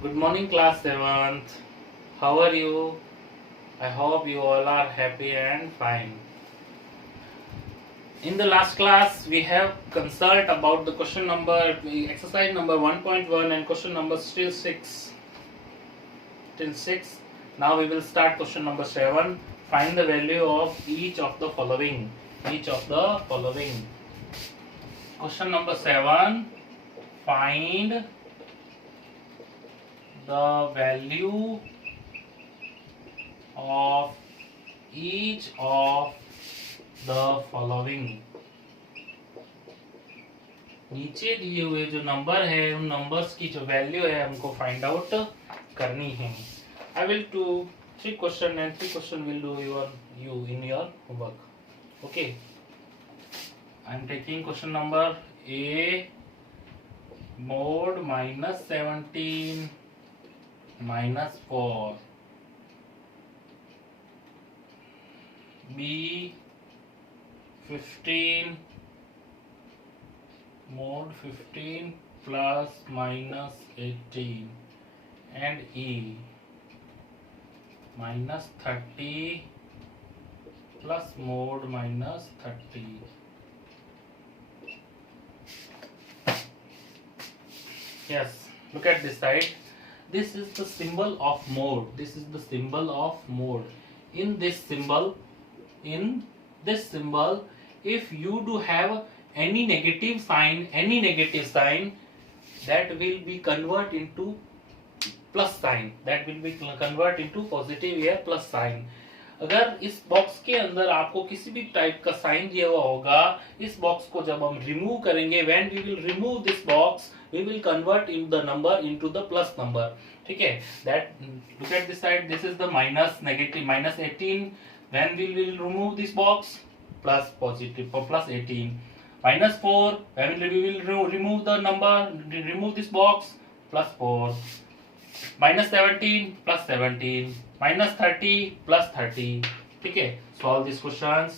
Good morning, class 7th. How are you? I hope you all are happy and fine. In the last class, we have consult about the question number, exercise number 1.1 and question number still 6. Till 6. Now we will start question number 7. Find the value of each of the following. Each of the following. Question number 7. Find the value of each of the following. नीचे दिए हुए जो number है उन numbers की जो value है हमको फाइंड आउट करनी है. I will do 3 question and 3 question will do you in your homework. Okay, I am taking question number A. mod -17 -4. B 15 mod 15 plus minus 18 and E minus 30 plus mod minus 30. Yes, look at this side. This is the symbol of mod. This is the symbol of mod. In this symbol, if you do have any negative sign, that will be convert into plus sign, that will be convert into positive या plus sign. अगर इस box के अंदर आपको किसी भी type का sign दिया हुआ होगा, इस बॉक्स को जब हम रिमूव करेंगे, when we will remove this box, we will convert in the number into the plus number. ठीक है, that look at this side. This is the minus negative minus 18. When we will remove this box, plus positive plus 18. Minus 4. When we will remove the number, remove this box, plus 4. Minus 17 plus 17. Minus 30 plus 30. ठीक है, solve this question.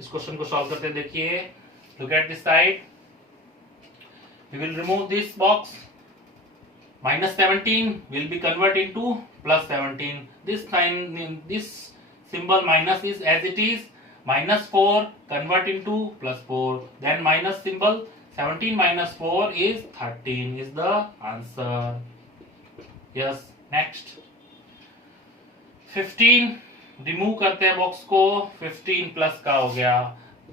इस question को solve करते देखिए. Look at this side. We will remove this box. Minus 17 will be converted into plus 17. This sign, this symbol minus is as it is. Minus 4 convert into plus 4. Then minus symbol 17 minus 4 is 13 is the answer. Yes, next 15 remove करते हैं box को. 15 plus का हो गया.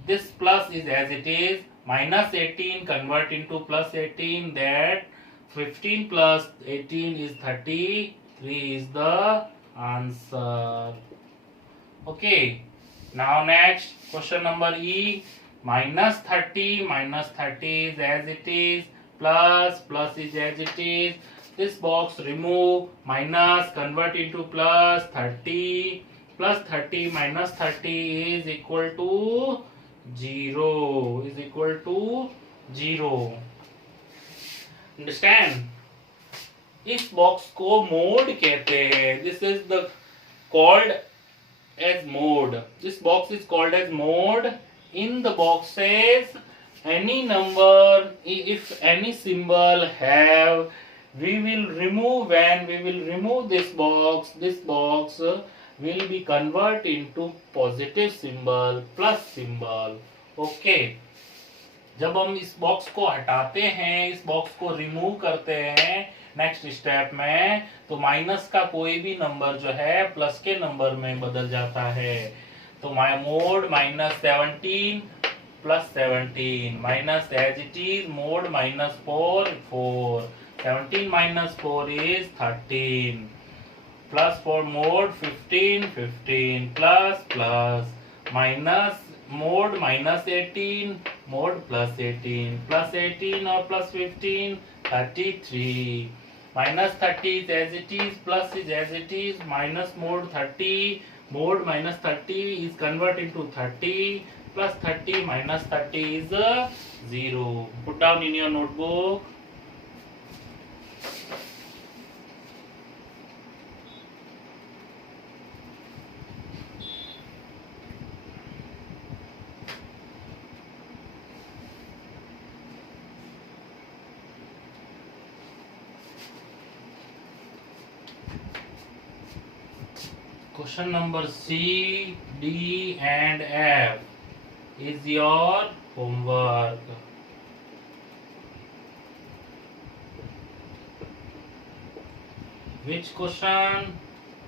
This plus is as it is. Minus 18 convert into plus 18. That 15 plus 18 is 33 is the answer. Okay, now next question number E. minus 30 is as it is. Plus is as it is. This box remove. Minus convert into plus. 30 plus 30 minus 30 is equal to 0. Is equal to 0. Understand. इस box को mode कहते हैं. This is the called as mode. This box is called as mode. In the boxes any number, if any symbol have, we will remove. When we will remove this box will be convert into positive symbol, plus symbol. Okay, जब हम इस box को हटाते हैं, इस box को remove करते हैं नेक्स्ट स्टेप में, तो माइनस का कोई भी नंबर जो है प्लस के नंबर में बदल जाता है. तो mode minus 17 plus 17. Minus as it is. Mode minus 4 4. 17 minus 4 is 13. Plus 4 mode 15 15 plus minus mode minus 18 mode plus 18 और plus 15 33. Minus 30 is as it is. Plus is as it is. Minus mode 30. Mode minus 30 is convert into 30. Plus 30 minus 30 is 0. Put down in your notebook. Question number C, D, and F is your homework. Which question?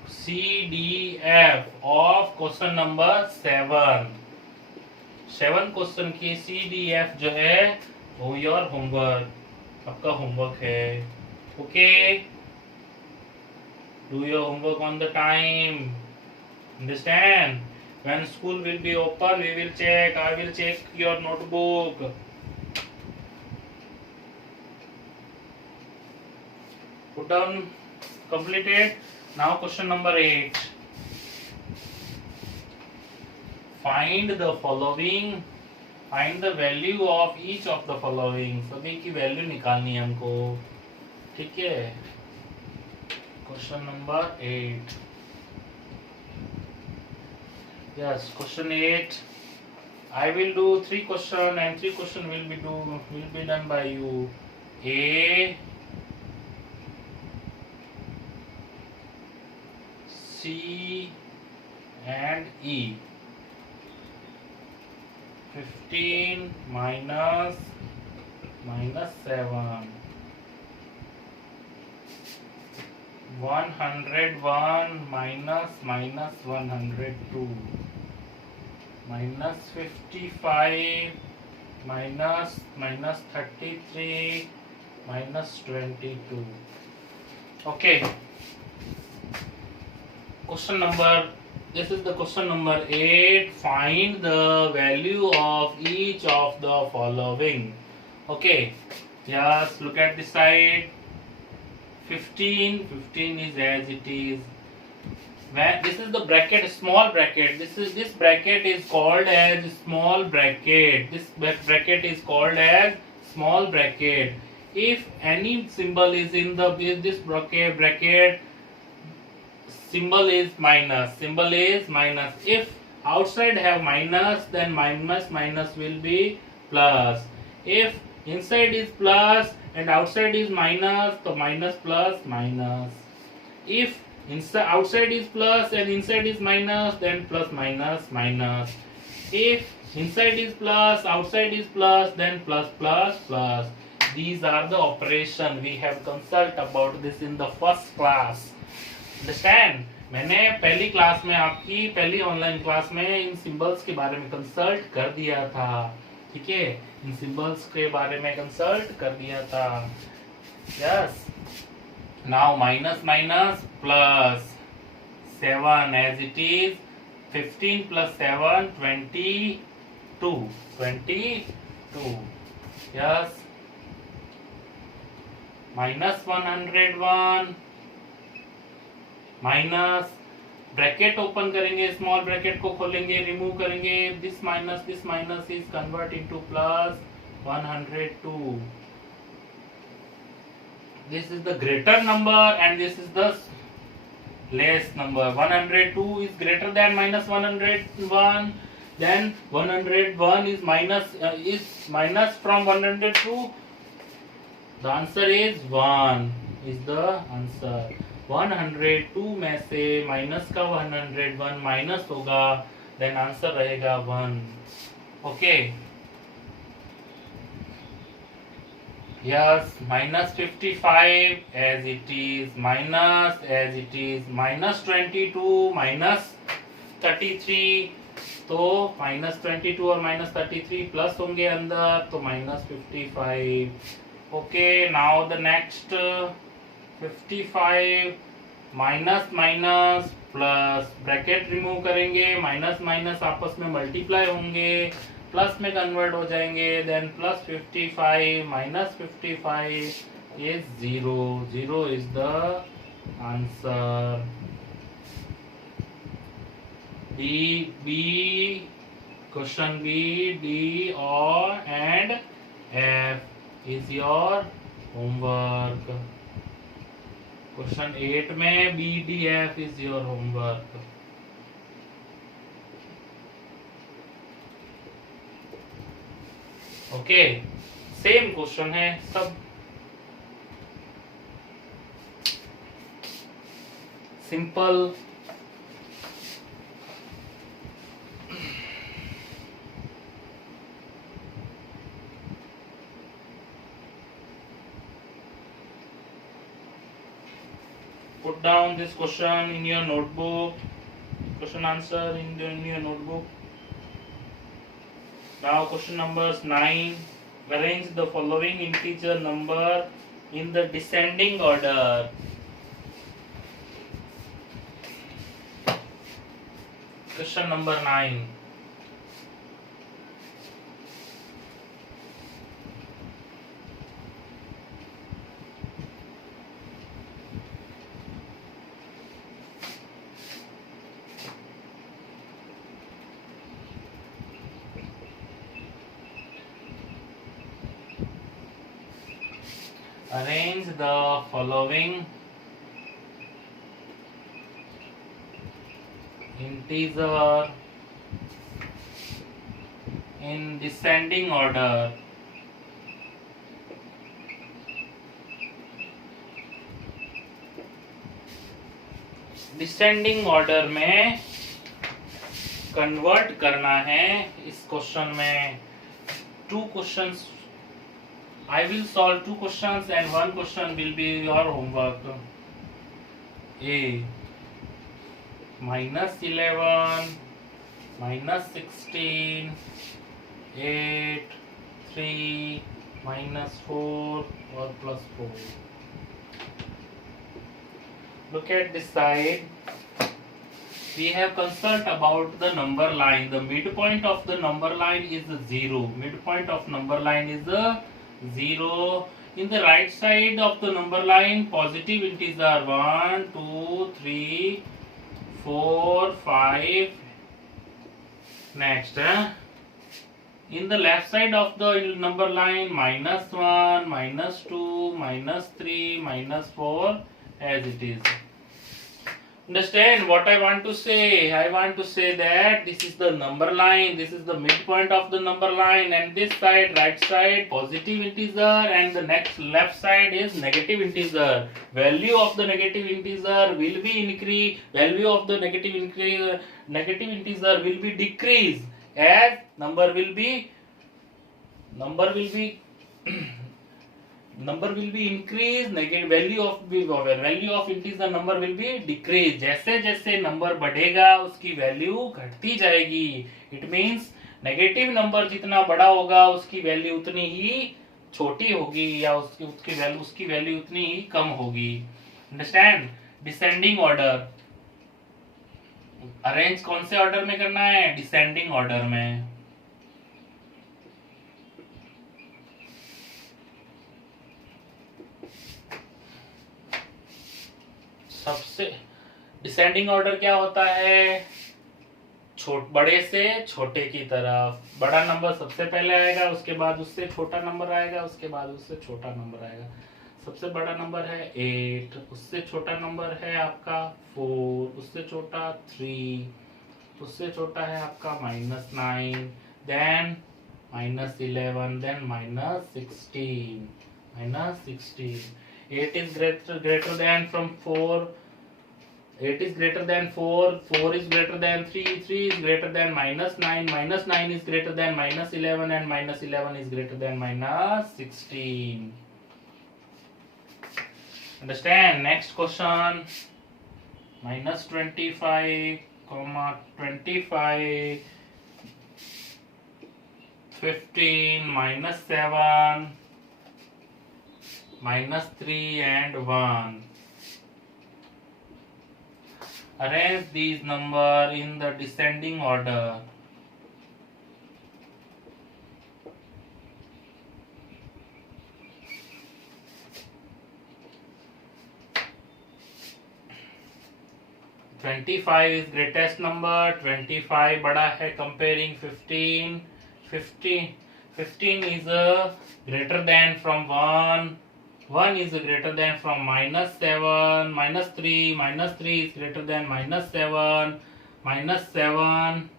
C, D, F of question number 7. 7 question की C, D, F जो है वो your homework, आपका homework है. Okay, do your homework on the time. Understand? When school will be open, we will check. I will check your notebook. Put down. Completed. Now question number 8. Find the following. Find the value of each of the following. सभी की value निकालनी है हमको. ठीक है. Question number 8. Yes, question 8. I will do 3 question and 3 question will be done by you. A, C, and E. 15 minus 7. 101 minus 102. Minus 55 minus 33 minus 22. Okay. This is the question number 8. Find the value of each of the following. Okay. Just look at the side. 15 is as it is. When this is the bracket, small bracket. This bracket is called as small bracket. This bracket is called as small bracket. If any symbol is in this bracket, symbol is minus. If outside have minus, then minus will be plus. If inside is plus and outside is minus, so minus plus minus. If outside is plus and inside is minus, then plus minus minus. If inside is plus, outside is plus, then plus plus plus. These are the operation we have consult about this in the first class. Understand? मैंने पहली class में, आपकी पहली online class में इन symbols के बारे में consult कर दिया था. ठीक है, इन सिंबल्स के बारे में कंसल्ट कर दिया था. Yes. Now minus plus 7 as it is. 15 plus 7 22. Yes. Minus 101 minus bracket open करेंगे, स्मॉल ब्रैकेट को खोलेंगे, रिमूव करेंगे. This minus is convert into plus 102. This is the greater number and this is the less number. 102 is greater than minus 101. Then 101 is minus from 102. The answer is 1 is the answer. 102 में से minus का 101 minus होगा, then answer रहेगा 1. Okay. Yes. minus 55 as it is, minus 22 minus 33. तो minus 22 और minus 33 plus होंगे अंदर, तो minus 55. Okay. Now the next 55 minus plus, bracket remove करेंगे, माइनस आपस में मल्टीप्लाई होंगे, प्लस में कन्वर्ट हो जाएंगे. Then plus 55 minus 55 is 0 is the answer. B question D और and F is your homework. Question 8 में BDF is your homework. Okay. Same question है सब. Simple Put down this question in your notebook. Question answer in your notebook. Now question numbers 9. Arrange the following integer number in the descending order. Question number 9. Arrange the following integer in descending order. Descending order में convert करना है इस question में. Two questions I will solve two questions and one question will be your homework. A -11 -16 8 3 -4 or +4. Look at this side. We have consult about the number line. The midpoint of the number line is 0. Midpoint of number line is 0. In the right side of the number line, positive integer 1, 2, 3, 4, 5. Next, in the left side of the number line, -1, -2, -3, -4 as it is. Understand what I want to say? I want to say that this is the number line, this is the midpoint of the number line, and this side, right side, positive integer, and the next left side is negative integer. Value of the negative integer will be increase. Value of the negative integer will be decrease as number will be number will be increase. Negative value of integer number will be decrease. जैसे जैसे number बढ़ेगा उसकी value घटती जाएगी. It means negative number जितना बड़ा होगा उसकी वैल्यू उतनी ही छोटी होगी या उसकी वैल्यू उतनी ही कम होगी. अंडरस्टैंड? Descending order. अरेंज कौन से ऑर्डर में करना है? डिसेंडिंग ऑर्डर में. सबसे डिसेंडिंग ऑर्डर क्या होता है? बड़े से छोटे की तरफ. बड़ा नंबर सबसे पहले आएगा, उसके बाद उससे छोटा नंबर आएगा, उसके बाद उससे छोटा नंबर आएगा. सबसे बड़ा नंबर है 8, उससे छोटा नंबर है आपका 4, उससे छोटा 3, उससे छोटा है आपका -9, then -11, then -16. 8 is greater than from 4. 8 is greater than 4. 4 is greater than 3. 3 is greater than -9. -9 is greater than -11, and -11 is greater than -16. Understand? Next question. -25, 25, 15, -7, -3 and 1. Arrange these numbers in the descending order. (25) is greatest number. 25 बड़ा है comparing 15. 15 is greater than from 1. 1 is greater than from -7. -3. -3 is greater than -7. -7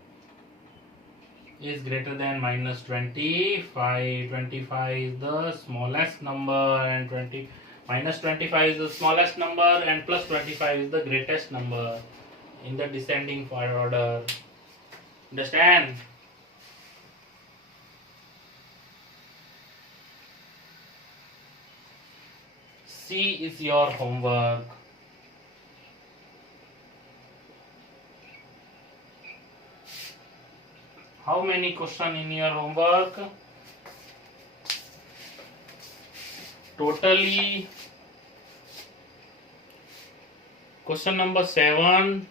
is greater than -25. 25 is the smallest number, and -25 is the smallest number, and +25 is the greatest number in the descending order. Understand? C is your homework. How many question in your homework? Totally question number 7,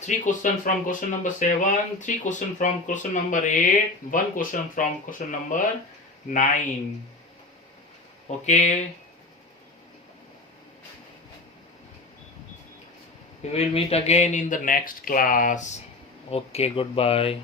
3 question from question number 7, 3 question from question number 8, 1 question from question number 9. Okay. We will meet again in the next class. Okay, goodbye.